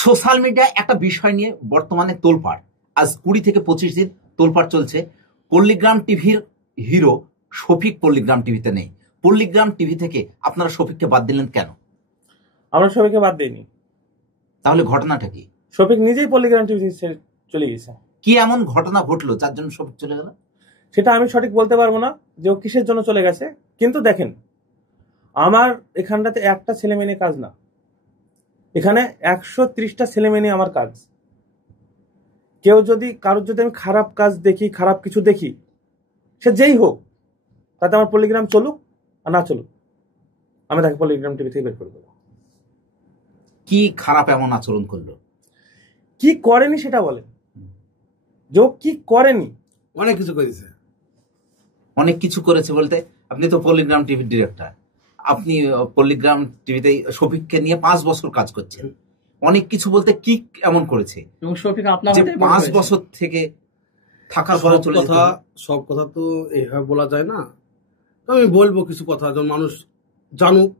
Social মিডিয়ায় একটা বিষয় নিয়ে বর্তমানে তোলপাড়, আজ 20 থেকে 25 দিন তোলপাড় চলছে। পল্লীগ্রাম টিভির হিরো শফিক পল্লীগ্রাম টিভিতে নেই। পল্লীগ্রাম টিভি থেকে আপনারা শফিককে বাদ দিলেন কেন? আমরা শফিককে বাদ দিইনি। তাহলে ঘটনাটা কি? শফিক নিজেই পল্লীগ্রাম টিভি ছেড়ে চলে গেছে। কি এমন ঘটনা ঘটলো যার জন্য শফিক চলে গেল? সেটা আমি সঠিক বলতে পারবো না যে ও কিসের জন্য চলে গেছে। কিন্তু দেখেন, আমার এখানটাতে একটা ছেলে মেয়ে নিয়ে কাজ না, এখানে 130টা ছেলে মেয়ে নিয়ে আমার কাজ। কেউ যদি কারোর যদি আমি খারাপ কাজ দেখি, খারাপ কিছু দেখি, সে যেই হোক, তাতে আমার পল্লীগ্রাম চলুক আর না চলুক, আমি তাকে পল্লীগ্রাম টিভি থেকে বের করে দেবো। কি খারাপ এমন আচরণ করলো? কি করেনি সেটা বলেন। যে কি করেনি? অনেক কিছু করেছে। অনেক কিছু করেছে বলতে, আপনি তো পল্লীগ্রাম টিভির ডিরেক্টর, আপনি পল্লীগ্রাম টিভিতে শফিককে নিয়ে 5 বছর কাজ করছেন। অনেক কিছু বলতে কি এমন করেছে এবং শফিক আপনার 5 বছর থেকে থাকার পরে চলে যেতে? সব কথা তো এইভাবে বলা যায় না। তো আমি বলবো কিছু কথা, যেন মানুষ জানুক।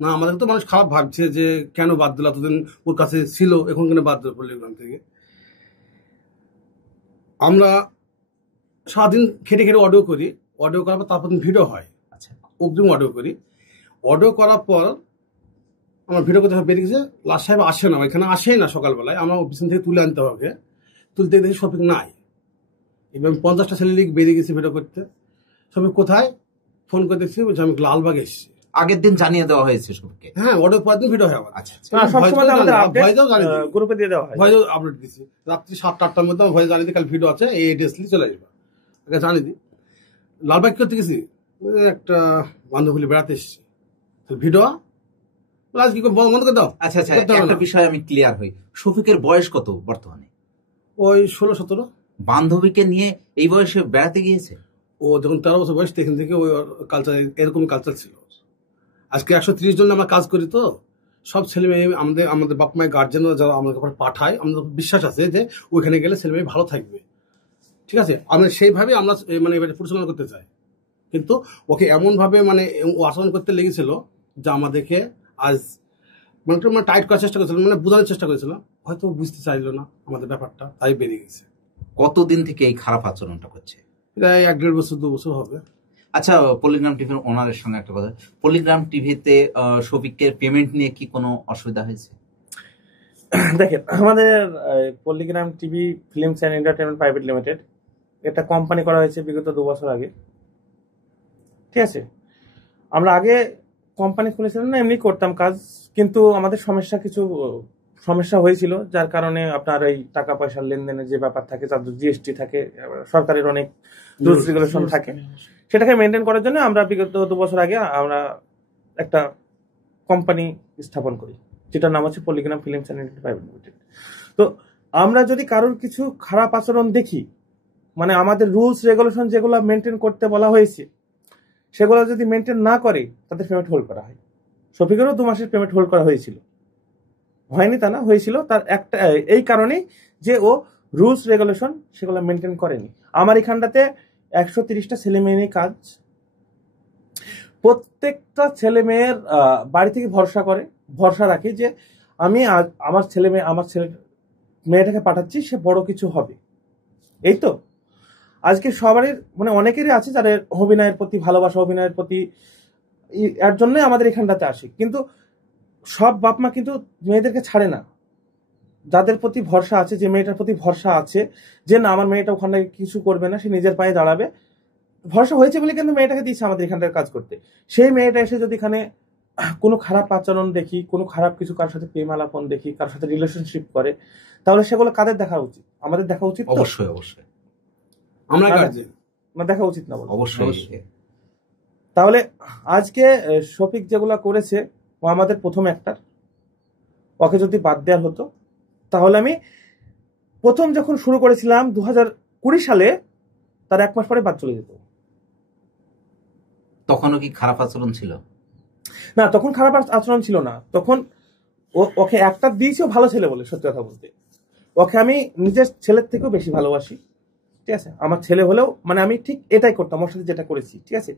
না, আমাদের তো মানুষ খারাপ ভাবছে যে কেন বাদ দিল, এতদিন ওর কাছে ছিল, এখন কেন বাদ দিল পল্লীগ্রাম থেকে। আমরা সারাদিন খেটে খেটে অডিও করি, অডিও করার পর তারপর ভিডিও হয়। আচ্ছা, অগ্রিম অডিও করি। অডিও করার পর আমার ভিডিও করতে বেরিয়ে গেছে, লাস্ট সাহেব আসে না, এখানে আসেই না। সকালবেলায় আমরা পিছন থেকে তুলে আনতে হবে, তুলতে দেখি শফিক নাই। এবার 50টা ছেলে লিগ বেরিয়ে গেছে ভিডিও করতে। শফিক কোথায়? ফোন করে দেখছি, বলছি আমি লালবাগ এসেছি। আগের দিন জানিয়ে দেওয়া হয়েছে শফিককে? হ্যাঁ, অডিও পরের দিন ভিডিও হয় আমার। আচ্ছা, গ্রুপে দিয়ে দেওয়া হয়, ভয়েসও আপলোড দিচ্ছি। রাত্রি 7টা-8টার মধ্যে আমার ভয়েস জানিয়ে দিই, কাল ভিডিও আছে, এই এড্রেস নিয়ে চলে আসবে। আগে জানিয়ে দিই। লালবাগ করতে গেছি, একটা বান্ধবী বেড়াতে এসেছি, ভিডিও কি বন্ধ করে দাও। আচ্ছা আচ্ছা, একটা বিষয় আমি ক্লিয়ার হই, শফিকের বয়স কত বর্তমানে? ওই 16-17। বান্ধবীকে নিয়ে এই বয়সে বেড়াতে গিয়েছে? ও যখন 13 বছর বয়স, তখন থেকে ওই কালচার, এরকম কালচার ছিল। আজকে 130 জন আমরা কাজ করি, তো সব ছেলে মেয়ে আমাদের বাপ মায়ের গার্জেনরা যারা আমাদের কাছে পাঠায়, আমাদের বিশ্বাস আছে যে ওইখানে গেলে ছেলে মেয়ে ভালো থাকবে। ঠিক আছে, আমরা সেইভাবে আমরা মানে এবারে পরিচালনা করতে চাই। কিন্তু ওকে এমনভাবে মানে ও আচরণ করতে লেগেছিল যে আমাদেরকে আজ মানে টাইট করার চেষ্টা করেছিল, মানে বোঝানোর চেষ্টা করেছিল। হয়তো বুঝতে চাইলো না আমাদের ব্যাপারটা, তাই বেরিয়ে গেছে। কতদিন থেকে এই খারাপ আচরণটা করছে? প্রায় 1-1.5 বছর 2 বছর হবে। আচ্ছা, পল্লীগ্রাম টিভির ওনারের সঙ্গে একটা কথা, পল্লীগ্রাম টিভিতে শফিকের পেমেন্ট নিয়ে কি কোনো অসুবিধা হয়েছে? দেখেন, আমাদের Palligram TV films and entertainment private limited, এটা কোম্পানি করা হয়েছে বিগত 2 বছর আগে। ঠিক আছে, আমরা আগে কোম্পানি খুলেছিলাম না, এমনি করতাম কাজ, কিন্তু আমাদের কিছু সমস্যা হয়েছিল, যার কারণে আপনার এই টাকা পয়সার লেনদেনের যে ব্যাপার থাকে, তার জিএসটি থাকে, সরকারের অনেক রুলস রেগুলেশন থাকে, সেটাকে মেনটেন করার জন্য আমরা বিগত 2 বছর আগে আমরা একটা কোম্পানি স্থাপন করি, যেটার নাম হচ্ছে Palligram films and entertainment private limited. তো আমরা যদি কারোর কিছু খারাপ আচরণ দেখি, মানে আমাদের রুলস রেগুলেশন যেগুলো মেনটেন করতে বলা হয়েছে, সেগুলো যদি মেনটেন না করে, তাদের পেমেন্ট হোল্ড করা হয়। শফিকেরও 2 মাসের পেমেন্ট হোল্ড করা হয়েছিল, হয়নি তা না, হয়েছিল। তার একটা এই কারণেই যে ও রুলস রেগুলেশন সেগুলো মেনটেন করেনি। আমার এখানটাতে 130টা ছেলে মেয়ে নিয়ে কাজ। প্রত্যেকটা ছেলে মেয়ের বাড়ি থেকে ভরসা রাখে যে আমি আমার ছেলে মেয়েটাকে পাঠাচ্ছি, সে বড় কিছু হবে। এই তো আজকে সবারই মানে অনেকেরই আছে যাদের অভিনয়ের প্রতি ভালোবাসা, অভিনয়ের প্রতি, এর জন্যই আমাদের এখানটাতে আসে। কিন্তু সব বাপ মা কিন্তু মেয়েদেরকে ছাড়ে না। যাদের প্রতি ভরসা আছে, যে মেয়েটার প্রতি ভরসা আছে যে না আমার মেয়েটা ওখানে কিছু করবে না, সে নিজের পায়ে দাঁড়াবে, ভরসা হয়েছে বলে কিন্তু মেয়েটাকে দিচ্ছে আমাদের এখানটার কাজ করতে। সেই মেয়েটা এসে যদি এখানে কোনো খারাপ আচরণ দেখি, কোনো খারাপ কিছু, কারোর সাথে প্রেম আলাপন দেখি, কারোর সাথে রিলেশনশিপ করে, তাহলে সেগুলো কাদের দেখা উচিত? আমাদের দেখা উচিত। অবশ্যই অবশ্যই, আমরা গার্জিয়ান, না দেখা উচিত না? অবশ্যই। তাহলে আজকে শফিক যেগুলা করেছে, ও আমাদের প্রথম অ্যাক্টর, ওকে যদি বাদ দেওয়া হতো, তাহলে আমি প্রথম যখন শুরু করেছিলাম 2020 সালে, তার 1 মাস পরে বাদ চলে যেত। তখনও কি খারাপ আচরণ ছিল? না, তখন খারাপ আচরণ ছিল না। তখন ওকে একটা দিয়েছেও ভালো ছেলে বলে। সত্যি কথা বলতে, ওকে আমি নিজের ছেলের থেকেও বেশি ভালোবাসি। ঠিক আছে, আমার ছেলে হলেও মানে আমি ঠিক এটাই করতাম, ওর সাথে যেটা করেছি। ঠিক আছে,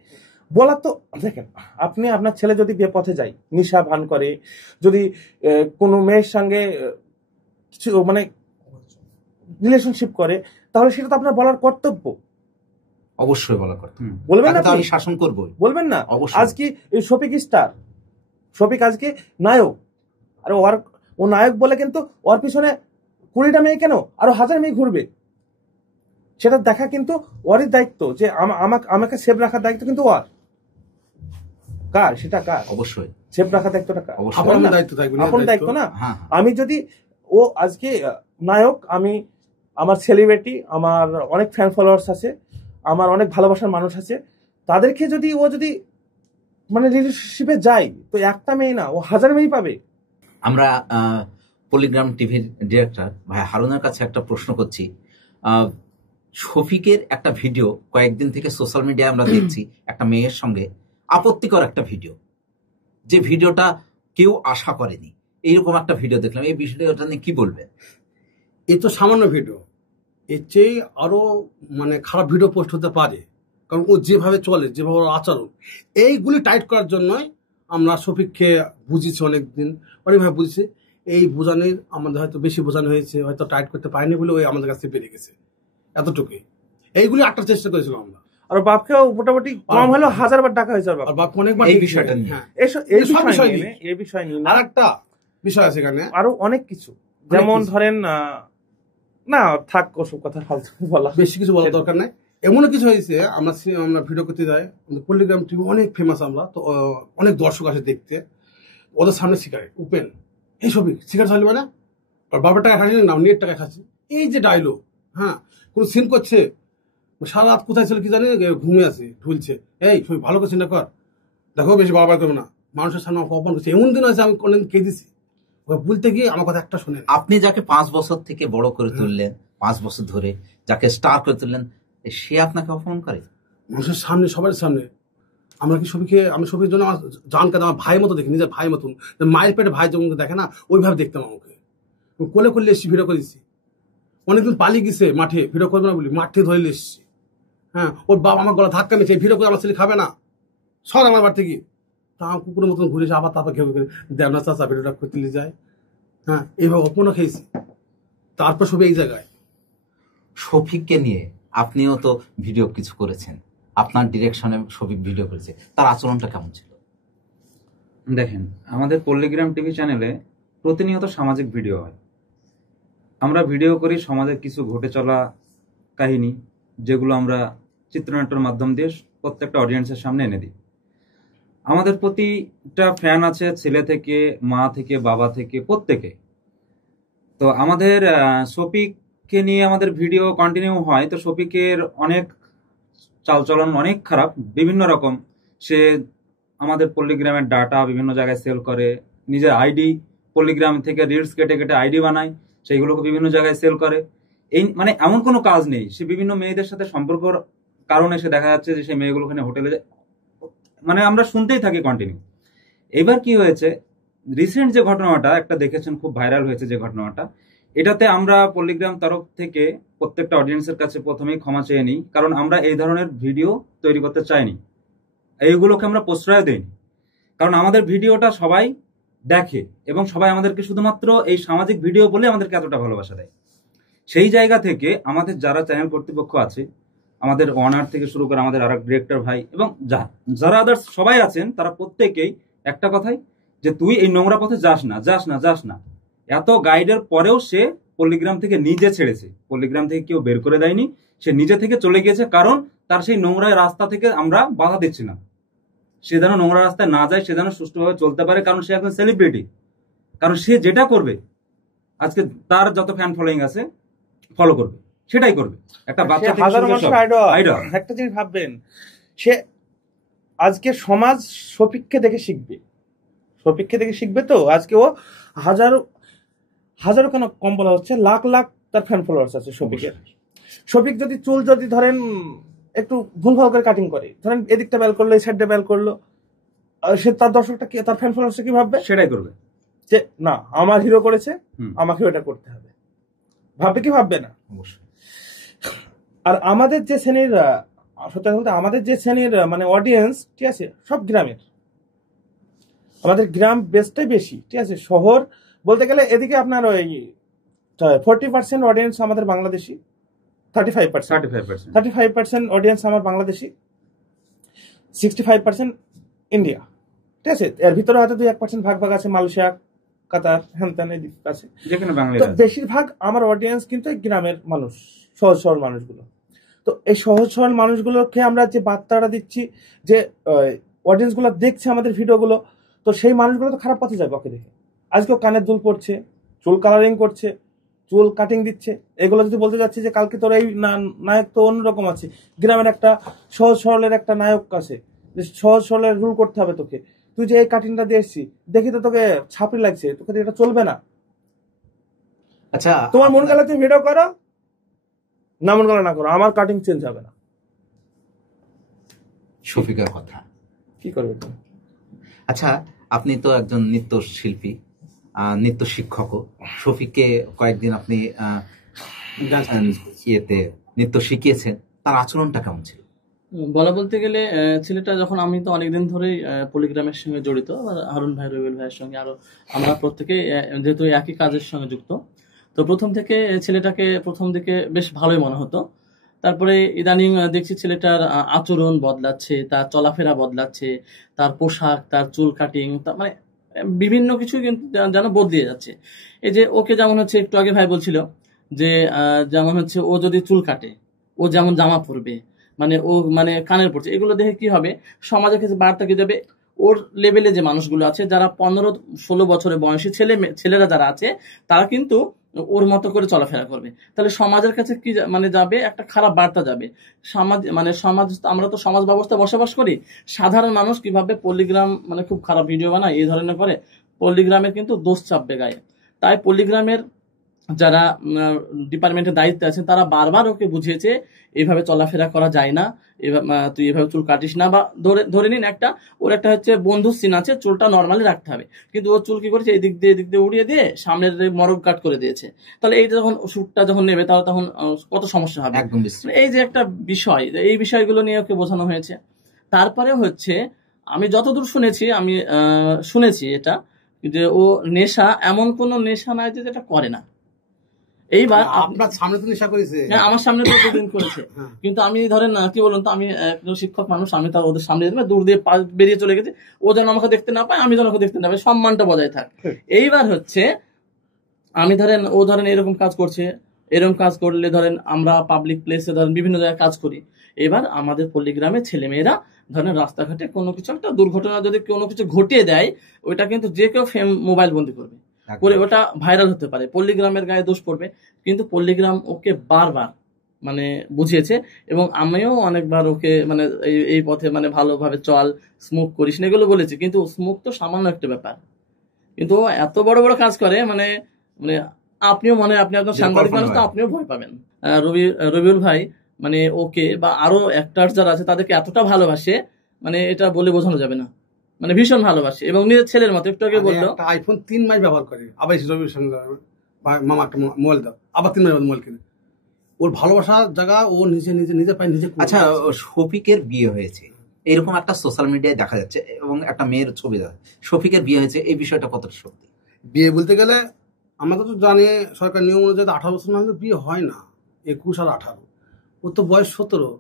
বলার তো দেখেন, আপনি আপনার ছেলে যদি বেপথে যায়, নিশা ভান করে, যদি কোনো মেয়ের সঙ্গে কিছু মানে রিলেশনশিপ করে, তাহলে সেটা তো আপনার বলার কর্তব্য। অবশ্যই বলা কথা, বলবেন না? আমি শাসন করবো, বলবেন না? অবশ্যই। আজকে এই শফিক স্টার, শফিক আজকে নায়ক, আর ও নায়ক বলে কিন্তু ওর পিছনে 20টা মেয়ে কেন আরো 1000 মেয়ে ঘুরবে, সেটা দেখা কিন্তু ওরই দায়িত্ব, যে আমাকে সেভ রাখার দায়িত্ব কিন্তু ওর। কার সেটা? কার? অবশ্যই সেভ রাখার দায়িত্বটা কার? আপনার দায়িত্ব থাকবে, আপন দায়িত্ব না? হ্যাঁ। আমি যদি ও আজকে নায়ক, আমি আমার সেলিব্রিটি, আমার অনেক ফ্যান ফলোয়ার্স আছে, আমার অনেক ভালোবাসার মানুষ আছে, তাদেরকে যদি ও যদি মানে রিলেশনশিপে যায়, তো একটা মেয়ে না, ও 1000 মেয়ে পাবে। আমরা পলিগ্রাম টিভির ডিরেক্টর ভাই হারুনের কাছে একটা প্রশ্ন করছি। শফিকের একটা ভিডিও কয়েকদিন থেকে সোশ্যাল মিডিয়ায় আমরা দেখছি, একটা মেয়ের সঙ্গে আপত্তিকর একটা ভিডিও, যে ভিডিওটা কেউ আশা করেনি, এইরকম একটা ভিডিও দেখলাম। এই ভিডিওটা নিয়ে কি বলবেন? এ তো সামান্য ভিডিও, এর চেয়ে আরো মানে খারাপ ভিডিও পোস্ট হতে পারে, কারণ ও যেভাবে চলে, যেভাবে ওর আচরণ, এইগুলি টাইট করার জন্যই আমরা শফিককে বুঝিয়েছি, অনেকভাবে বুঝেছি। এই বোঝানোর আমাদের হয়তো বেশি বোঝানো হয়েছে, হয়তো টাইট করতে পারিনি বলে ওই আমাদের কাছে বেরিয়ে গেছে, এতটুকুই। এইগুলি আটটার চেষ্টা করেছিলাম আমরা। আর বাপকেও মোটামুটি কম হলেও 1000 বার টাকা হয়েছে। আর বাপ অনেকবার এই বিষয়টা নিয়ে, হ্যাঁ, এই বিষয় নিয়ে আর একটা বিষয় আছে এখানে, আরো অনেক কিছু, যেমন ধরেন না থাক ওসব কথা ফালতু বলা, বেশি কিছু বলার দরকার নাই। এমন কিছু হয়েছে, আমরা ভিডিও করতে যাই, পল্লিগ্রাম টিভি অনেক ফেমাস, আমরা তো অনেক দর্শক আসে দেখতে, ওদের সামনে সিগারেট ওপেন, এই ছবি সিগারেট চালিয়ে না, আর বাবার টাকা খাচ্ছি না, নেট টাকা খাচ্ছি, এই যে ডায়লগ, হ্যাঁ, কোন সিন করছে, সারা রাত কোথায় ছিল কি জানি, ঘুমিয়ে আছে, ঢুলছে, এই ছবি ভালো করে চিন্তা কর, দেখো বেশি বাবা করবে না, মানুষের সামনে অপমান করছে। এমন দিন আছে আমি কোনদিন কেঁদেছি, বলতে গিয়ে আমার কথা একটা শোনেন। আপনি যাকে 5 বছর থেকে বড় করে তুললেন, 5 বছর ধরে যাকে স্টার করে তুললেন, সে আপনাকে অপমান করে মানুষের সামনে, সবার সামনে। আমরা কি ছবিকে, আমি ছবির জন্য আমার জানকে আমার ভাইয়ের মতো দেখি, নিজের ভাইয়ের মতন, মায়ের পেটে ভাই যেমন দেখে না, ওইভাবে দেখতাম আমাকে। কোলে করলে এসছি, ভিডিও করেছি, অনেকদিন পালিয়ে গেছে মাঠে, ভিডিও করবে না বলি মাঠ থেকে ধরে এসছি, হ্যাঁ, ওর বাবা আমার গলা ধাক্কা মেয়েছে, ভিডিও করে আমার ছেলে খাবে না, সর আমার বাড়ি থেকে, তা কুকুরের মতন ঘুরেছে, আবার তারপর ঘেউ করে দেব না চাচা ভিডিওটা করতে নিয়ে যায়, হ্যাঁ, এইভাবে অপমানও খেয়েছি। তারপর ছবি এই জায়গায়। শফিককে নিয়ে আপনিও তো ভিডিও কিছু করেছেন, আপনার ডিরেকশনে শফিক ভিডিও করেছে, তার আচরণটা কেমন ছিল? দেখেন, আমাদের পল্লিগ্রাম টিভি চ্যানেলে প্রতিনিয়ত সামাজিক ভিডিও হয়। আমরা ভিডিও করি সমাজের কিছু ঘটে চলা কাহিনী, যেগুলো আমরা চিত্রনাট্যের মাধ্যম দিয়ে প্রত্যেকটা অডিয়েন্সের সামনে এনে দিই। আমাদের প্রতিটা ফ্যান আছে, ছেলে থেকে, মা থেকে, বাবা থেকে, প্রত্যেকে। তো আমাদের শফিককে নিয়ে আমাদের ভিডিও কন্টিনিউ হয়। তো শফিকের অনেক চালচলন অনেক খারাপ, বিভিন্ন রকম। সে আমাদের পল্লিগ্রামের ডাটা বিভিন্ন জায়গায় সেল করে, নিজের আইডি পল্লিগ্রাম থেকে রিলস কেটে কেটে আইডি বানায়, সেইগুলোকে বিভিন্ন জায়গায় সেল করে। এই মানে এমন কোনো কাজ নেই, সে বিভিন্ন মেয়েদের সাথে সম্পর্কর কারণে সে দেখা যাচ্ছে যে সেই মেয়েগুলো ওখানে হোটেলে যায়, মানে আমরা শুনতেই থাকি কন্টিনিউ। এবার কি হয়েছে, রিসেন্ট যে ঘটনাটা একটা দেখেছেন, খুব ভাইরাল হয়েছে যে ঘটনাটা, এটাতে আমরা পল্লিগ্রাম তরফ থেকে প্রত্যেকটা অডিয়েন্সের কাছে প্রথমেই ক্ষমা চেয়ে নিই, কারণ আমরা এই ধরনের ভিডিও তৈরি করতে চাইনি, এইগুলোকে আমরা প্রশ্রয় দেইনি। কারণ আমাদের ভিডিওটা সবাই দেখে এবং সবাই আমাদেরকে শুধুমাত্র এই সামাজিক ভিডিও বলে আমাদেরকে এতটা ভালোবাসা দেয়। সেই জায়গা থেকে আমাদের যারা চ্যানেল কর্তৃপক্ষ আছে, আমাদের ওনার থেকে শুরু করে আমাদের আরেক ডিরেক্টর ভাই এবং যারা আদার্স সবাই আছেন, তারা প্রত্যেকেই একটা কথাই, যে তুই এই নোংরা পথে যাস না, যাস না, যাস না। এত গাইডের পরেও সে পল্লিগ্রাম থেকে নিজে ছেড়েছে, পল্লিগ্রাম থেকে কেউ বের করে দেয়নি, সে নিজে থেকে চলে গিয়েছে, কারণ তার সেই নোংরা রাস্তা থেকে আমরা বাধা দিচ্ছি না, সে যেন নোংরা রাস্তায় না যায়, সে যেন সুষ্ঠুভাবে চলতে পারে, কারণ সে একজন সেলিব্রিটি। কারণ সে যেটা করবে, আজকে তার যত ফ্যান ফলোয়িং আছে ফলো করবে, সেটাই করবে। একটা বাচ্চা আইডল, একটা জিনিস ভাববেন, সে আজকে সমাজ শফিককে দেখে শিখবে, শফিককে দেখে শিখবে। তো আজকে ও হাজারো কেন কম বলা হচ্ছে, লাখ লাখ তার ফ্যান ফলোয়ার্স আছে শফিকের। শফিক যদি চুল যদি ধরেন একটু ভুলভাল করে কাটিং করে, ধরেন এদিকটা বেল করলো, এই সাইডটা বেল করলো, সে তার দর্শকটা কি, তার ফ্যান ফলোয়ার্স কি ভাববে? সেটাই করবে, যে না আমার হিরো করেছে, আমাকেও এটা করতে হবে। ভাববে কি ভাববে না? অবশ্যই। আর আমাদের যে শ্রেণীর, সত্যি বলতে আমাদের যে শ্রেণীর মানে অডিয়েন্স, ঠিক আছে, সব গ্রামের, আমাদের গ্রাম বেসটাই বেশি, ঠিক আছে। শহর বলতে গেলে এদিকে আপনার ওই 40% অডিয়েন্স আমাদের বাংলাদেশি, 35% 35% অডিয়েন্স আমার বাংলাদেশি, 65% ইন্ডিয়া। ঠিক আছে, এর ভিতরে হয়তো 2-1% ভাগ ভাগ আছে, মালয়েশিয়া, কাতার, হ্যান ত্যান এদিক আছে। যেখানে বাঙালি তো বেশিরভাগ আমার অডিয়েন্স কিন্তু এই গ্রামের মানুষ, সহজ সরল মানুষগুলো। তো এই সহজ সরল মানুষগুলোকে আমরা যে বার্তাটা দিচ্ছি, যে অডিয়েন্স গুলো দেখছে আমাদের ভিডিওগুলো, তো সেই মানুষগুলো তো খারাপ পথে যাবে ওকে দেখে। আজকেও কানের দুল পড়ছে, চুল কালারিং করছে, চুল কাটিং দিচ্ছে, এগুলো যদি বলতে যাচ্ছি যে কালকে তোর এই নায়ক তো অন্যরকম আছে, গ্রামের একটা সহজ সরলের একটা নায়ক আছে, যে সহজ সরলের রুল করতে হবে তোকে, তুই যে এই কাটিংটা দিয়ে এসছিস দেখি তো তোকে ছাপড়ি লাগছে, তোকে এটা চলবে না। আচ্ছা, তোমার মন গেলে তুমি ভিডিও করো, না মন গেলে না করো, আমার কাটিং চেঞ্জ হবে না। শফিকের কথা কি করবে তুমি? আচ্ছা, আপনি তো একজন নৃত্য শিল্পী, নৃত্য শিক্ষকও। শফিককে কয়েকদিন আপনি ইয়েতে নৃত্য শিখিয়েছেন, তার আচরণটা কেমন ছিল? বলা বলতে গেলে ছেলেটা যখন, আমি তো অনেকদিন ধরেই পলিগ্রামের সঙ্গে জড়িত, হারুন ভাই, রবিউল ভাইয়ের সঙ্গে আরো আমরা প্রত্যেকে যেহেতু একই কাজের সঙ্গে যুক্ত, তো প্রথম থেকে ছেলেটাকে প্রথম দিকে বেশ ভালোই মনে হতো। তারপরে ইদানিং দেখছি ছেলেটার আচরণ বদলাচ্ছে, তার চলাফেরা বদলাচ্ছে, তার পোশাক, তার চুল কাটিং, মানে বিভিন্ন কিছু কিন্তু যেন বদলিয়ে যাচ্ছে। এই যে ওকে যেমন হচ্ছে একটু আগে ভাই বলছিল যে যেমন হচ্ছে ও যদি চুল কাটে, ও যেমন জামা পরবে, মানে ও মানে কানের পড়ছে, এগুলো দেখে কি হবে, সমাজের কাছে বার্তা কি যাবে, ওর লেভেলে যে মানুষগুলো আছে যারা 15-16 বছরের বয়সী ছেলেরা যারা আছে, তারা কিন্তু ওর মতো করে চলাফেরা করবে। তাহলে সমাজের কাছে কি মানে যাবে, একটা খারাপ বার্তা যাবে। সমাজ আমরা তো সমাজ ব্যবস্থায় বসবাস করি, সাধারণ মানুষ কিভাবে পল্লিগ্রাম মানে খুব খারাপ ভিডিও বানায়, এই ধরনের করে, পল্লিগ্রামের কিন্তু দোষ চাপবে গায়ে। তাই পল্লিগ্রামের যারা ডিপার্টমেন্টের দায়িত্বে আছেন তারা বারবার ওকে বুঝিয়েছে এইভাবে চলাফেরা করা যায় না, তুই এভাবে চুল কাটিস না, বা ধরে নিন একটা ওর একটা হচ্ছে বন্ধু সিন আছে, চুলটা নর্মালি রাখতে হবে, কিন্তু ও চুল কি করেছে এদিক দিয়ে উড়িয়ে দিয়ে সামনের মরক কাট করে দিয়েছে। তাহলে এই যখন শ্যুটটা যখন নেবে তাহলে তখন কত সমস্যা হবে। একদম এই যে একটা বিষয়, এই বিষয়গুলো নিয়ে ওকে বোঝানো হয়েছে। তারপরে হচ্ছে আমি যতদূর শুনেছি, আমি শুনেছি এটা যে ও নেশা, এমন কোন নেশা নাই যে যেটা করে না। এইবার আপনার সামনে তো নেশা করেছে। হ্যাঁ, আমার সামনে তো দুদিন করেছে, কিন্তু আমি ধরেন কি বলুন তো, আমি একজন শিক্ষক মানুষ, আমি তার ওদের সামনে দূর দিয়ে বেরিয়ে চলে গেছি, ও যেন আমাকে দেখতে না পায়, আমি যেন ওকে দেখতে না পাই, সম্মানটা বজায় থাক। এইবার হচ্ছে আমি ধরেন, ও ধরেন এরকম কাজ করছে, এরকম কাজ করলে ধরেন আমরা পাবলিক প্লেসে ধরেন বিভিন্ন জায়গায় কাজ করি, এবার আমাদের পল্লিগ্রামের ছেলেমেয়েরা ধরেন রাস্তাঘাটে কোনো কিছু একটা দুর্ঘটনা যদি কোনো কিছু ঘটিয়ে দেয়, ওইটা কিন্তু যে কেউ মোবাইল বন্দি করবে, করে ওটা ভাইরাল হতে পারে, পল্লিগ্রামের গায়ে দোষ পড়বে। কিন্তু পল্লিগ্রাম ওকে বারবার মানে বুঝিয়েছে, এবং আমিও অনেকবার ওকে মানে এই পথে মানে ভালোভাবে চল, স্মোক করিস না, এগুলো বলেছি। কিন্তু স্মোক তো সামান্য একটা ব্যাপার, কিন্তু ও এত বড় বড় কাজ করে, মানে মানে আপনিও মনে আপনি আপনার সাংবাদিক মানুষ তো আপনিও ভয় পাবেন। রবিউল ভাই মানে ওকে বা আরো অ্যাক্টর যারা আছে তাদেরকে এতটা ভালোবাসে, মানে এটা বলে বোঝানো যাবে না, মানে ভীষণ ভালোবাসে, এবং নিজের ছেলের মতো। একটু আগে বললো আইফোন 3 মাস ব্যবহার করে, আবার রবির সঙ্গে মামা একটা মোবাইল দাও, আবার 3 মাস মোবাইল কিনে। ওর ভালোবাসার জায়গা ও নিজে পায় নিজে। আচ্ছা, শফিকের বিয়ে হয়েছে এরকম একটা সোশ্যাল মিডিয়ায় দেখা যাচ্ছে, এবং একটা মেয়ের ছবি দেখা, শফিকের বিয়ে হয়েছে, এই বিষয়টা কতটা সত্যি? বিয়ে বলতে গেলে আমাদের তো জানে সরকার নিয়ম অনুযায়ী 18 বছর না হলে বিয়ে হয় না, 21 আর 18, ওর তো বয়স 17,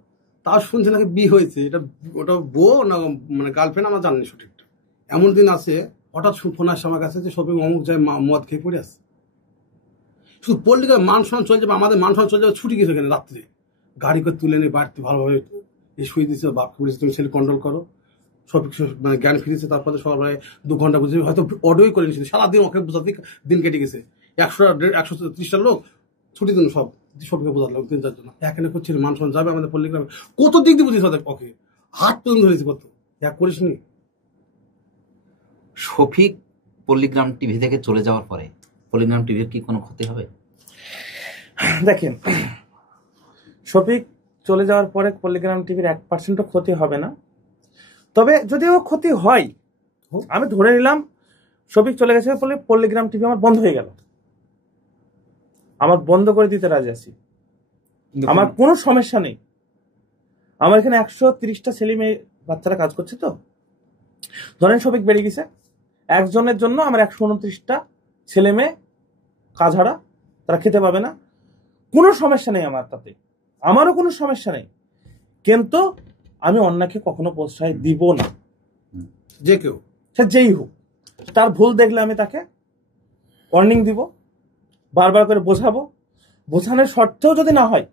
তাও শুনছে নাকি বিয়ে হয়েছে। এটা ওটা বউ না মানে গার্লফ্রেন্ড আমরা জানি সঠিকটা। এমন দিন আছে হঠাৎ ফোন আসছে আমার কাছে যে শফিক অমুক যায় মদ খেয়ে পড়ে আসছে। শুধু পল্লিগ্রামে মান সম্মান চলে যাবে, আমাদের মান সম্মান চলে যাবে, ছুটি গেছে এখানে রাত্রে গাড়ি করে তুলে নিয়ে বাড়িতে ভালোভাবে শুয়ে দিচ্ছে, বাপকে বলেছে তুমি ছেলে কন্ট্রোল করো। শফিক মানে জ্ঞান ফিরেছে, তারপরে সকালবেলায় 2 ঘন্টা বুঝে হয়তো অর্ডারই করে নিয়েছিল, সারাদিন ওকে বোঝাতে দিন কেটে গেছে। 130টা লোক ছুটি দিন সব শফিককে বোঝালো 3-4 জন, এখানে করছিল মান সম্মান যাবে আমাদের পল্লিগ্রামে। কত দিক দিয়ে বুঝিস ওকে, হাত পর্যন্ত ধরেছে, কত এক করিস নি। শফিক পল্লিগ্রাম টিভি থেকে চলে যাওয়ার পরে পল্লিগ্রাম টিভির কি কোনো ক্ষতি হবে? দেখেন, শফিক চলে যাওয়ার পরে পল্লিগ্রাম টিভির 1% ক্ষতি হবে না। তবে যদিও ক্ষতি হয়, আমি ধরে নিলাম শফিক চলে গেছে বলে পল্লিগ্রাম টিভি আমার বন্ধ হয়ে গেল, আমার বন্ধ করে দিতে রাজি আছি, আমার কোনো সমস্যা নেই। আমার এখানে 130টা ছেলে মেয়ে বাচ্চারা কাজ করছে, তো ধরেন শফিক বেরিয়ে গেছে, একজনের জন্য আমার 129টা ছেলে মেয়ে কাজ হারা তারা খেতে পাবে না, কোনো সমস্যা নেই আমার তাতে, আমারও কোনো সমস্যা নেই, কিন্তু আমি অন্যকে কখনো প্রশ্রয় দিব না, যে কেউ সে যেই হোক। তার ভুল দেখলে আমি তাকে ওয়ার্নিং দিব, বারবার করে বোঝাবো, বোঝানোর সত্ত্বেও যদি না হয়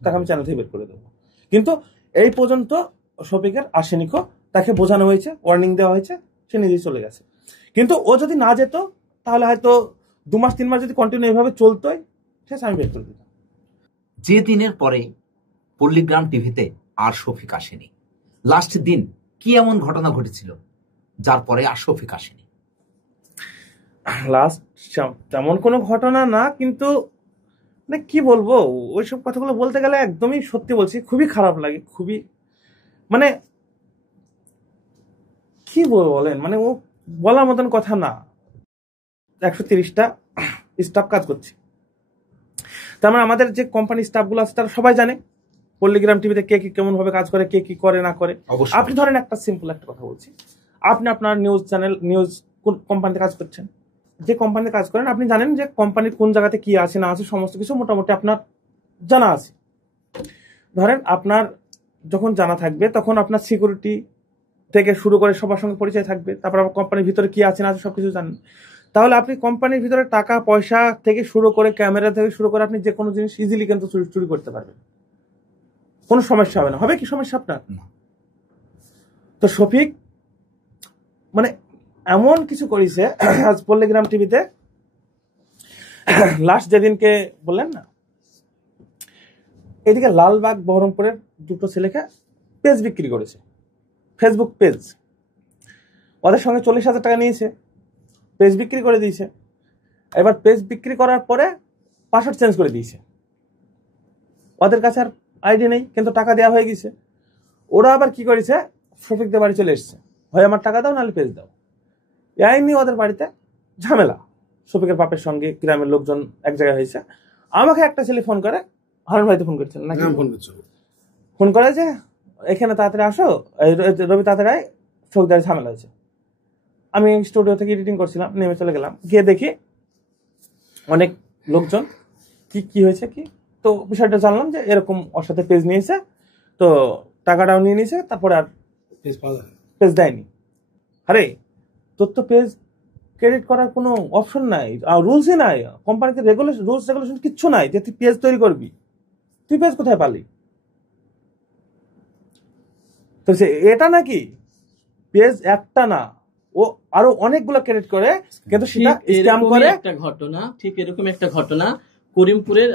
তাকে আমি চ্যানেল থেকে বের করে দেবো। কিন্তু এই পর্যন্ত শফিকের আসেনিকো, তাকে বোঝানো হয়েছে, ওয়ার্নিং দেওয়া হয়েছে, সে নিজেই চলে গেছে। কিন্তু ও যদি না যেত তাহলে হয়তো 2 মাস 3 মাস যদি কন্টিনিউ এইভাবে চলতোই, ঠিক আছে, আমি বের করে দিতাম। যে দিনের পরে পল্লীগ্রাম টিভিতে আর শফিক আসেনি, লাস্ট দিন কি এমন ঘটনা ঘটেছিল যার পরে আর শফিক আসেনি? লাস্ট তেমন কোনো ঘটনা না, কিন্তু মানে কি বলবো, ওইসব কথাগুলো বলতে গেলে একদমই সত্যি বলছি, খুবই খারাপ লাগে, খুবই মানে কি বলবো বলেন, মানে ও বলার মতন কথা না। 130টা স্টাফ কাজ করছে, তার মানে আমাদের যে কোম্পানি স্টাফগুলো আছে তারা সবাই জানে পল্লীগ্রাম টিভিতে কে কি কেমন ভাবে কাজ করে, কে কি করে না করে। অবশ্যই। আপনি ধরেন একটা সিম্পল একটা কথা বলছি, আপনি আপনার নিউজ চ্যানেল, নিউজ কোন কোম্পানিতে কাজ করছেন, যে কোম্পানিতে কাজ করেন আপনি জানেন যে কোম্পানির কোন জায়গাতে কি আছে না আছে, সমস্ত কিছু মোটামুটি আপনার জানা আছে। ধরেন আপনার যখন জানা থাকবে তখন আপনার সিকিউরিটি থেকে শুরু করে সবার সঙ্গে পরিচয় থাকবে, তারপর আবার কোম্পানির ভিতরে কি আছে না আছে সবকিছু জানেন। তাহলে আপনি কোম্পানির ভিতরে টাকা পয়সা থেকে শুরু করে ক্যামেরা থেকে শুরু করে আপনি যে কোনো জিনিস ইজিলি কিন্তু চুরি করতে পারবেন, কোনো সমস্যা হবে না। হবে কি সমস্যা আপনার? তো শফিক মানে এমন কিছু করেছে আজ পল্লীগ্রাম টিভিতে, লাস্ট যেদিনকে বললেন না, এদিকে লালবাগ বহরমপুরের 2টো ছেলেকে পেজ বিক্রি করেছে, ফেসবুক পেজ, ওদের সঙ্গে 40,000 টাকা নিয়েছে, পেজ বিক্রি করে দিয়েছে। এবার পেজ বিক্রি করার পরে পাসওয়ার্ড চেঞ্জ করে দিয়েছে, ওদের কাছে আর আইডি নেই, কিন্তু টাকা দেওয়া হয়ে গেছে। ওরা আবার কি করেছে, শফিকদের বাড়ি চলে এসছে, হয় আমার টাকা দাও নাহলে পেজ দাও। এই নিয়ে ওদের বাড়িতে ঝামেলা, শফিকের বাপের সঙ্গে গ্রামের লোকজন এক জায়গায় হয়েছে। আমাকে একটা ছেলে ফোন করে, হারুন ভাই তো ফোন করছেন নাকি, ফোন করে যে এখানে তাড়াতাড়ি আসো, রবি তাড়াতাড়ি শফিকদার ঝামেলা হয়েছে। আমি স্টুডিও থেকে এডিটিং করছিলাম, নেমে চলে গেলাম, গিয়ে দেখি অনেক লোকজন, কি হয়েছে কি, তো বিষয়টা জানলাম যে এরকম ওর সাথে পেজ নিয়েছে, তো টাকাটাও নিয়ে নিয়েছে, তারপরে আর পেজ দেয়নি। আরে তোর তো পেজ ক্রেডিট করার কোনো অপশন নাই, রুলসই নাই, কোম্পানিতে রুলস রেগুলেশন কিচ্ছু নাই যে তুই পেজ তৈরি করবি, তুই পেজ কোথায় পালি? তো এটা নাকি পেজ একটা না, ও আরো অনেকগুলো ক্রেডিট করে, কিন্তু সেটা স্ক্যাম করে। একটা ঘটনা, ঠিক এরকম একটা ঘটনা করিমপুরের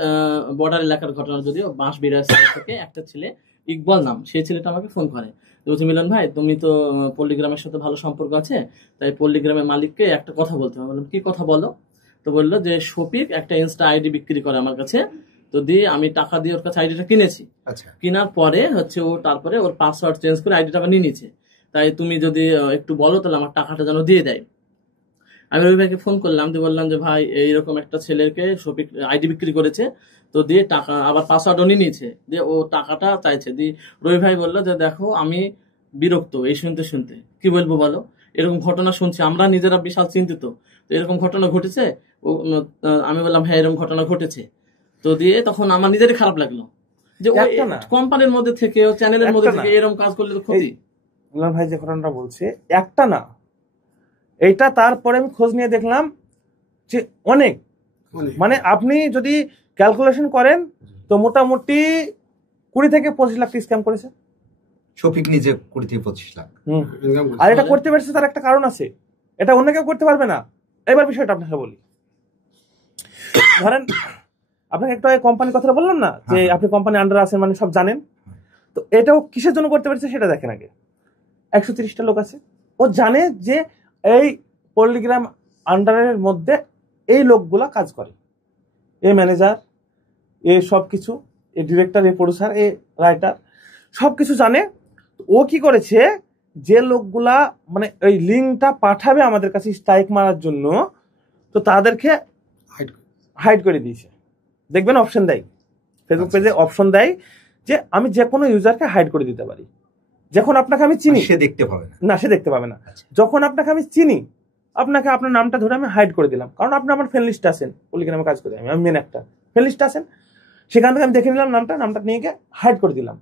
বর্ডার এলাকার ঘটনা, যদিও বাঁশবিড়া থেকে একটা ছেলে ইকবাল নাম, সেই ছেলেটা আমাকে ফোন করে, বলছে মিলন ভাই তুমি তো পল্লীগ্রামের সাথে ভালো সম্পর্ক আছে, তাই পল্লীগ্রামের মালিককে একটা কথা বলতে হবে। বললাম কি কথা বলো? তো বললো যে শফিক একটা ইনস্টা আইডি বিক্রি করে আমার কাছে, তো দিয়ে আমি টাকা দিয়ে ওর কাছে আইডিটা কিনেছি, কেনার পরে হচ্ছে ও তারপরে ওর পাসওয়ার্ড চেঞ্জ করে আইডিটা নিয়ে নিচ্ছে, তাই তুমি যদি একটু বলো তাহলে আমার টাকাটা যেন দিয়ে দেয়। আমি রবি ভাইকে ফোন করলাম, দিয়ে বললাম যে ভাই এইরকম একটা ছেলেকে শফিক আইডি বিক্রি করেছে, তো দিয়ে টাকা আবার পাসওয়ার্ডও নিয়ে নিয়েছে, দিয়ে ও টাকাটা চাইছে। দিয়ে রবি ভাই বললো যে দেখো আমি বিরক্ত এই শুনতে শুনতে, কি বলবো বলো, এরকম ঘটনা শুনছি, আমরা নিজেরা বিশাল চিন্তিত, তো এরকম ঘটনা ঘটেছে। আমি বললাম হ্যাঁ এরকম ঘটনা ঘটেছে। তো দিয়ে তখন আমার নিজেরই খারাপ লাগলো যে কোম্পানির মধ্যে থেকে চ্যানেলের মধ্যে থেকে এরকম কাজ করলে তো ক্ষতি। ভাই যে ঘটনাটা বলছে একটা না, এইটা তারপরে আমি খোঁজ নিয়ে দেখলাম যে অনেক, মানে আপনি যদি ক্যালকুলেশন করেন তো মোটামুটি 20 থেকে 25 লাখ স্ক্যাম করেছে শফিক নিজে, 20 থেকে 25 লাখ। আর এটা করতে পারছে তার একটা কারণ আছে, এটা অন্য কেউ করতে পারবে না। এবার বিষয়টা আপনাকে বলি, ধরেন আপনাকে একটা কোম্পানির কথাটা বললাম না যে আপনি কোম্পানি আন্ডার আছেন মানে সব জানেন, তো এটাও কিসের জন্য করতে পারছে সেটা দেখেন আগে। 130টা লোক আছে, ও জানে যে এই পল্লীগ্রাম আন্ডারের মধ্যে এই লোকগুলা কাজ করে, এই ম্যানেজার, এ সব কিছু, এ director, A producer, a writer, সব কিছু জানে। ও কি করেছে, যে লোকগুলা মানে ওই লিঙ্কটা পাঠাবে আমাদের কাছে স্ট্রাইক মারার জন্য, তো তাদেরকে হাইড করে দিয়েছে। দেখবেন অপশন দেয়, ফেসবুক পেজে অপশন দেয় যে আমি যে কোনো ইউজারকে হাইড করে দিতে পারি। যখন আপনাকে আমি চিনি, সে দেখতে পাবে না, সে দেখতে পাবে না। যখন আপনাকে আমি চিনি, আপনাকে আপনার নামটা ধরে আমি হাইড করে দিলাম, কারণ আপনি আমার ফ্রেন্ড লিস্টে আছেন, পলিগ্রামে কাজ করি আমি মেন একটা ফ্রেন্ড লিস্টে আছেন, সেখান থেকে আমি দেখে নিলাম নামটা নিয়ে গিয়ে হাইড করে দিলাম।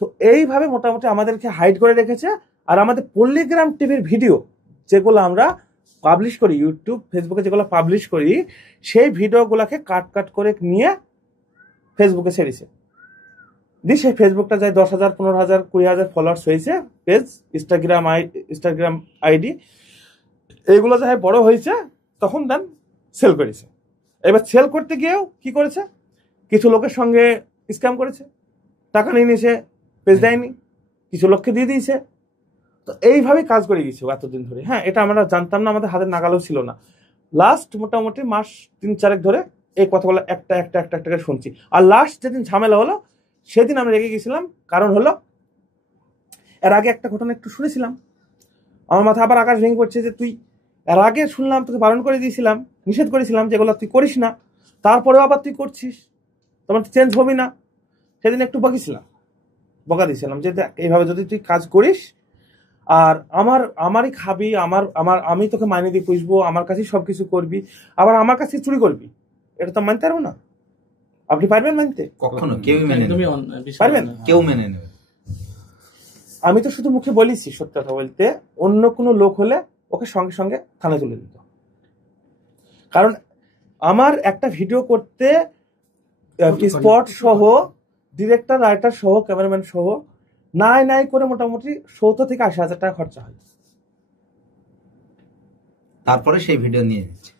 তো এইভাবে মোটামুটি আমাদেরকে হাইড করে রেখেছে। আর আমাদের পল্লিগ্রাম টিভির ভিডিও যেগুলো আমরা পাবলিশ করি, ইউটিউব ফেসবুকে যেগুলো পাবলিশ করি, সেই ভিডিওগুলোকে কাট করে নিয়ে ফেসবুকে ছেড়েছে। দিয়ে সেই ফেসবুকটা যায় 10,000, 15,000, 20,000 ফলোয়ার্স হয়েছে পেজ, ইনস্টাগ্রাম আইডি, এইগুলো যাই বড় হয়েছে, তখন দেন সেল করেছে। এবার সেল করতে গিয়েও কি করেছে, কিছু লোকের সঙ্গে স্ক্যাম করেছে, টাকা নিয়ে নিয়েছে, পেজ দেয়নি, কিছু লোককে দিয়ে দিয়েছে। তো এইভাবেই কাজ করে গেছে এতদিন ধরে। হ্যাঁ, এটা আমরা জানতাম না, আমাদের হাতের নাগালেও ছিল না। লাস্ট মোটামুটি মাস 3-4 ধরে এই কথাগুলো একটা করে শুনছি। আর লাস্ট যেদিন ঝামেলা হলো সেদিন আমরা রেগে গেছিলাম, কারণ হলো এর আগে একটা ঘটনা একটু শুনেছিলাম, আমার মাথা আবার আকাশ ভেঙে পড়ছে যে তুই এর আগে শুনলাম তোকে বারণ করে দিয়েছিলাম, নিষেধ করেছিলাম যেগুলো তুই করিস না, তারপরেও আবার তুই করছিস, তোমার চেঞ্জ হবি না। সেদিন একটু বকা দিয়েছিলাম যে এইভাবে যদি তুই কাজ করিস আর আমারই খাবি, আমি তোকে মাইনে দিয়ে পুষবো, আমার কাছেই সবকিছু করবি, আবার আমার কাছে চুরি করবি, এটা তো মানতে পারবো না। আপনি পারবেন মানতে? কখনো কেউই মেনে নেবে পারবেন? কেউ মেনে নেবে। আমি তো শুধু মুখে বলিছি, সত্যি কথা বলতে অন্য কোনো লোক হলে ওকে সঙ্গে সঙ্গে থানায় তুলে দিত। কারণ আমার একটা ভিডিও করতে স্পট সহ, ডিরেক্টর, রাইটার সহ, ক্যামেরাম্যান সহ নাই করে মোটামুটি 70 থেকে 80,000 টাকা খরচা হয়। তারপরে সেই ভিডিও নিয়ে নিচ্ছে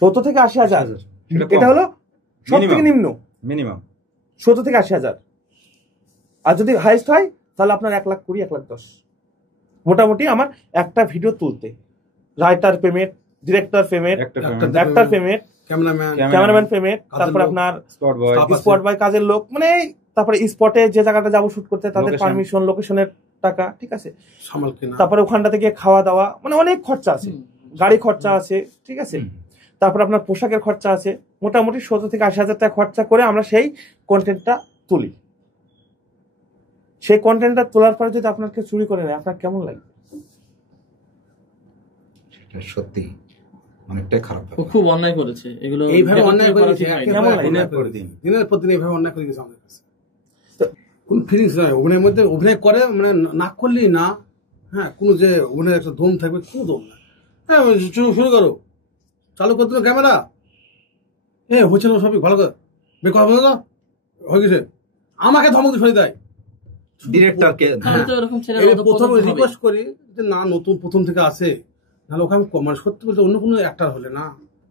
70 থেকে 80,000, এটা হলো সব থেকে নিম্ন, মিনিমাম 70 থেকে 80,000। আর যদি হাইস্ট হয় তাহলে আপনার 1,20,000, 1,10,000 মোটামুটি আমার একটা ভিডিও তুলতে। Writer payment, director payment, actor payment, cameraman payment, তারপর আপনার স্পট বয়, কাজের লোক, মানে তারপরে স্পটে যে জায়গাটা যাবো শুট করতে তাদের পারমিশন, লোকেশনের টাকা, ঠিক আছে, তারপরে ওখানটা থেকে খাওয়া দাওয়া, মানে অনেক খরচা আছে, গাড়ি খরচা আছে, ঠিক আছে, তারপর আপনার পোশাকের খরচা আছে। মোটামুটি 70 থেকে 80,000 টাকা খরচা করে আমরা সেই কন্টেন্টটা তুলি। সেই কন্টেন্টটা তোলার পরে যদি আপনাকে চুরি করে নেয়, আপনার কেমন লাগবে? সত্যি অনেকটাই খারাপ। খুব অন্যায় করেছে এগুলো, এইভাবে অন্যায় করেছে, দিনের পর দিন এইভাবে অন্যায় করে গেছে আমাদের কাছে। কোন ফিলিংস নয়, অভিনয়ের মধ্যে অভিনয় করে, মানে না করলেই না। হ্যাঁ, কোনো যে অভিনয়ের একটা দম থাকবে, কোনো দম না। হ্যাঁ, শুরু করো, চালু করতে না ক্যামেরা, হচ্ছে না সবই ভালো করে বের বলো না, হয়ে গেছে, আমাকে ধমক সরিয়ে দেয় ডিরেক্টরকে। প্রথম রিকোয়েস্ট করি যে না, নতুন প্রথম থেকে আসে, নাহলে ওকে আমি মানে সত্যি বলতে অন্য কোনো অ্যাক্টার হলে না,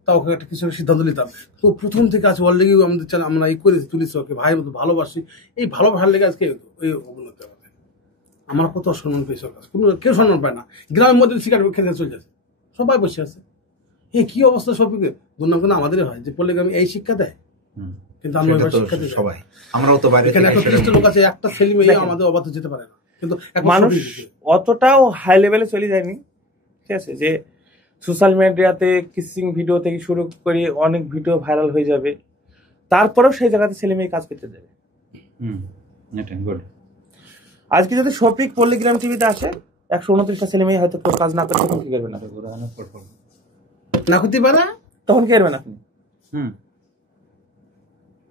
তা ওকে একটা কিছু সিদ্ধান্ত নিতাম। তো প্রথম থেকে আছে অলরেডি আমাদের আমরা এই করে তুলিস, ওকে ভাইয়ের মতো ভালোবাসি, এই ভালোবাসার লেগে আজকে ওই অবনতি হবে। আমার কত সম্মান পেয়েছে ওর কাছে, কোনো কেউ সম্মান পায় না। গ্রামের মধ্যে সিগারেট খেতে চলে যাচ্ছে, সবাই বসে আছে। কি অবস্থা সবকে দুর্নাম কিন্তু আমাদেরই হয় যে পল্লিগ্রামে এই শিক্ষা দেয়, কিন্তু আমরা শিক্ষা দিই সবাই। আমরাও তো বাইরে এখানে একটা লোক আছে, একটা ছেলে মেয়ে আমাদের অবাধ যেতে পারে না, কিন্তু মানুষ অতটাও হাই লেভেলে চলে যায়নি, ঠিক আছে, যে সোশ্যাল মিডিয়াতে কিসিং ভিডিও থেকে শুরু করে অনেক ভিডিও ভাইরাল হয়ে যাবে, তারপরেও সেই জায়গাতে ছেলে মেয়ে কাজ করতে দেবে। আজকে যদি শফিক পল্লিগ্রাম টিভিতে আসে, 129টা ছেলে মেয়ে হয়তো তোর কাজ না করে, তখন কি করবেন? না করতে পারে, তখন কি করবেন আপনি?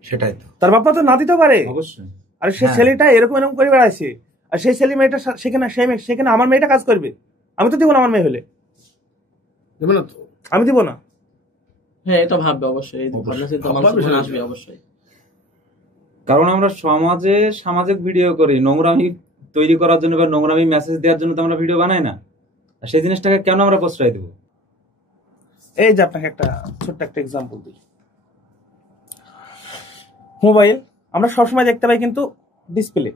সেটাই তো, তার বাবা তো না দিতে পারে অবশ্যই। আর সে ছেলেটা এরকম করে বেড়াচ্ছে, আর সেই ছেলে মেয়েটা সেখানে আমার মেয়েটা কাজ করবে, আমি তো দিব না। আমার মেয়ে হলে দেবে না, তো আমি দিব না। হ্যাঁ, এটা ভাববে অবশ্যই, আসবে অবশ্যই। কারণ আমরা সমাজে সামাজিক ভিডিও করি, নোংরামি তৈরি করার জন্য বা নোংরামি মেসেজ দেওয়ার জন্য তো আমরা ভিডিও বানাই না। আর সেই জিনিসটাকে কেন আমরা প্রশ্রয় দেব? এই যে আপনাকে একটা ছোট্ট একটা এক্সাম্পল দিই। মোবাইল আমরা সবসময় দেখতে পাই, কিন্তু ডিসপ্লে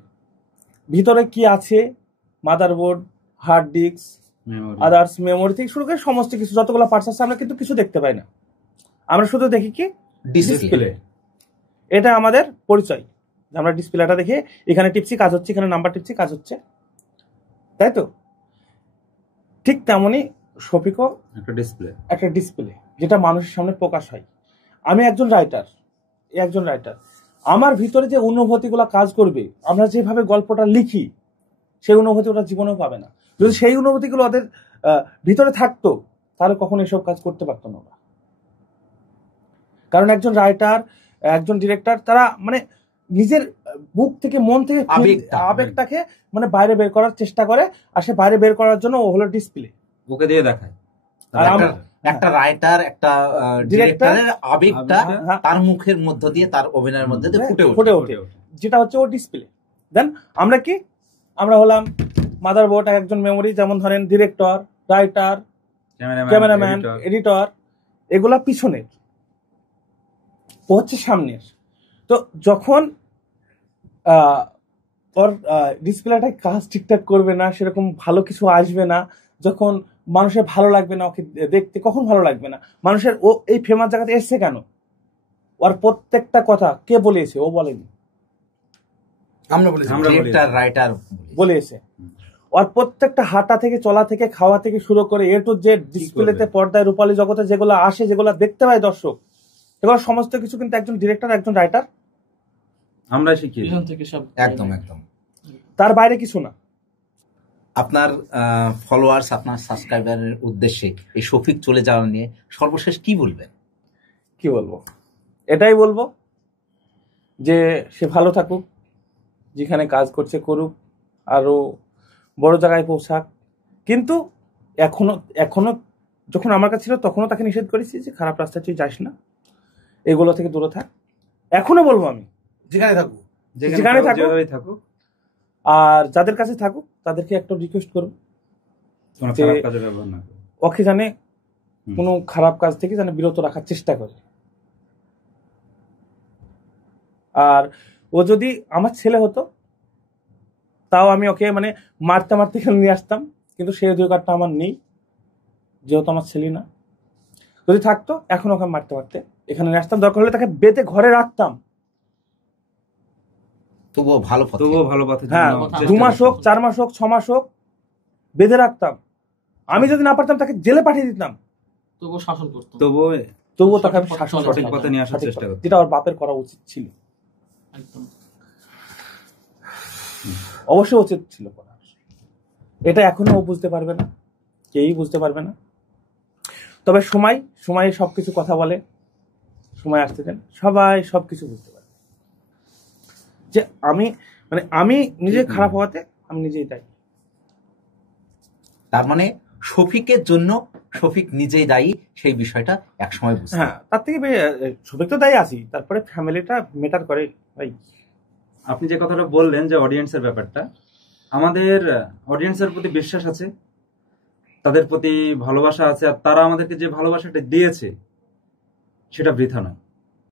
ভিতরে কি আছে, motherboard, hard disk, others memory থেকে শুরু করে সমস্ত কিছু যতগুলো পার্টস আছে আমরা কিন্তু কিছু দেখতে পাই না। আমরা শুধু দেখি কি ডিসপ্লে। এটা আমাদের পরিচয়, আমরা ডিসপ্লেটা দেখে এখানে টিপসি কাজ হচ্ছে, এখানে নাম্বার টিপসি কাজ হচ্ছে, তাই তো? ঠিক তেমনই শফিকও একটা ডিসপ্লে, যেটা মানুষের সামনে প্রকাশ হয়। আমি একজন রাইটার, আমার ভিতরে যে অনুভূতিগুলো কাজ করবে, আমরা যেভাবে গল্পটা লিখি, সেই অনুভূতি ওরা জীবনেও পাবে না। যদি সেই অনুভূতিগুলো ওদের ভিতরে থাকতো, তাহলে কখনো এসব কাজ করতে পারতো না ওরা। কারণ একজন রাইটার, একজন ডিরেক্টর, তারা মানে নিজের বুক থেকে, মন থেকে আবেগটাকে মানে বাইরে বের করার চেষ্টা করে, আর সে বাইরে বের করার জন্য ও হলো ডিসপ্লে, ওকে দিয়ে দেখায়। একটা রাইটার, একটা ডিরেক্টরের আবেগটা তার মুখের মধ্য দিয়ে, তার অভিনয়ের মধ্যে দিয়ে ফুটে ওঠে, যেটা হচ্ছে ও ডিসপ্লে। দেন আমরা কি, আমরা হলাম মাদারবোর্ড, একজন মেমোরি, যেমন ধরেন ডিরেক্টর, রাইটার, ক্যামেরাম্যান, এডিটর, এগুলা পিছনের, ও হচ্ছে সামনের। তো যখন ওর ডিসপ্লেটায় কাজ ঠিকঠাক করবে না, সেরকম ভালো কিছু আসবে না, যখন মানুষের ভালো লাগবে না ওকে দেখতে, কখন ভালো লাগবে না মানুষের, ও এই ফেমাস জায়গাতে এসছে কেন, ওর প্রত্যেকটা কথা কে বলেছে, ও বলেনি, আমরা বলেছি, রাইটার বলেছে। ওর প্রত্যেকটা হাঁটা থেকে, চলা থেকে, খাওয়া থেকে শুরু করে এ টু জেড ডিসপ্লেতে, পর্দায়, রূপালী জগতে যেগুলো আসে, যেগুলো দেখতে পায় দর্শক, এগুলো সমস্ত কিছু কিন্তু একজন ডিরেক্টর, একজন রাইটার আমরা শিখি থেকে সব। একদম একদম, তার বাইরে কিছু না। আপনার ফলোয়ার্স, আপনার সাবস্ক্রাইবারের উদ্দেশ্যে এই শফিক চলে যাওয়া নিয়ে সর্বশেষ কি বলবেন? কি বলবো, এটাই বলবো যে সে ভালো থাকুক, যেখানে কাজ করছে করুক, আরো বড় জায়গায় পৌঁছাক। কিন্তু এখনো যখন আমার কাছে ছিল তখনও তাকে নিষেধ করেছি যে খারাপ রাস্তায় তুই যাস না, এগুলো থেকে দূরে থাক। এখনো বলবো আমি, যেখানে থাকুক, যেখানে থাকুক, আর যাদের কাছে থাকুক তাদেরকে একটা রিকোয়েস্ট করুন যে ওকে জানে কোনো খারাপ কাজ থেকে যেন বিরত রাখার চেষ্টা করে। আর ও যদি আমার ছেলে হতো তাও আমি ওকে মানে মারতে মারতে এখানে নিয়ে আসতাম, কিন্তু সেই অধিকারটা আমার নেই, যেহেতু আমার ছেলে না। যদি থাকতো এখন ওকে মারতে মারতে এখানে নিয়ে আসতাম, দরকার হলে তাকে বেঁধে ঘরে রাখতাম, তবুও ভালো পথে, হ্যাঁ, 2 মাস হোক, 4 মাস হোক, 6 মাস হোক, বেঁধে রাখতাম। আমি যদি না পারতাম তাকে জেলে পাঠিয়ে দিতাম, তবুও শাসন করতো, তবুও তাকে আমি শাসন সঠিক পথে নিয়ে আসার চেষ্টা করতাম, যেটা ওর বাপের করা উচিত ছিল। একদম অবশ্যই উচিত ছিল করা। এটা এখনো ও বুঝতে পারবে না, কেউই বুঝতে পারবে না। তবে সময় সবকিছু কথা বলে, সময় আসতে দেন, সবাই সবকিছু বুঝতে পারবে। যে আমি নিজে খারাপ হওয়াতে আমি নিজেই দায়ী। তার মানে শফিকের জন্য শফিক নিজেই দায়ী, সেই বিষয়টা একসময় বুঝতে। হ্যাঁ, তার থেকে শফিক তো দায়ী আছি, তারপরে ফ্যামিলিটা মেটার করে ভাই। আপনি যে কথাটা বললেন যে অডিয়েন্সের ব্যাপারটা, আমাদের অডিয়েন্সের প্রতি বিশ্বাস আছে, তাদের প্রতি ভালোবাসা আছে, আর তারা আমাদেরকে যে ভালোবাসাটা দিয়েছে সেটা বৃথা নয়।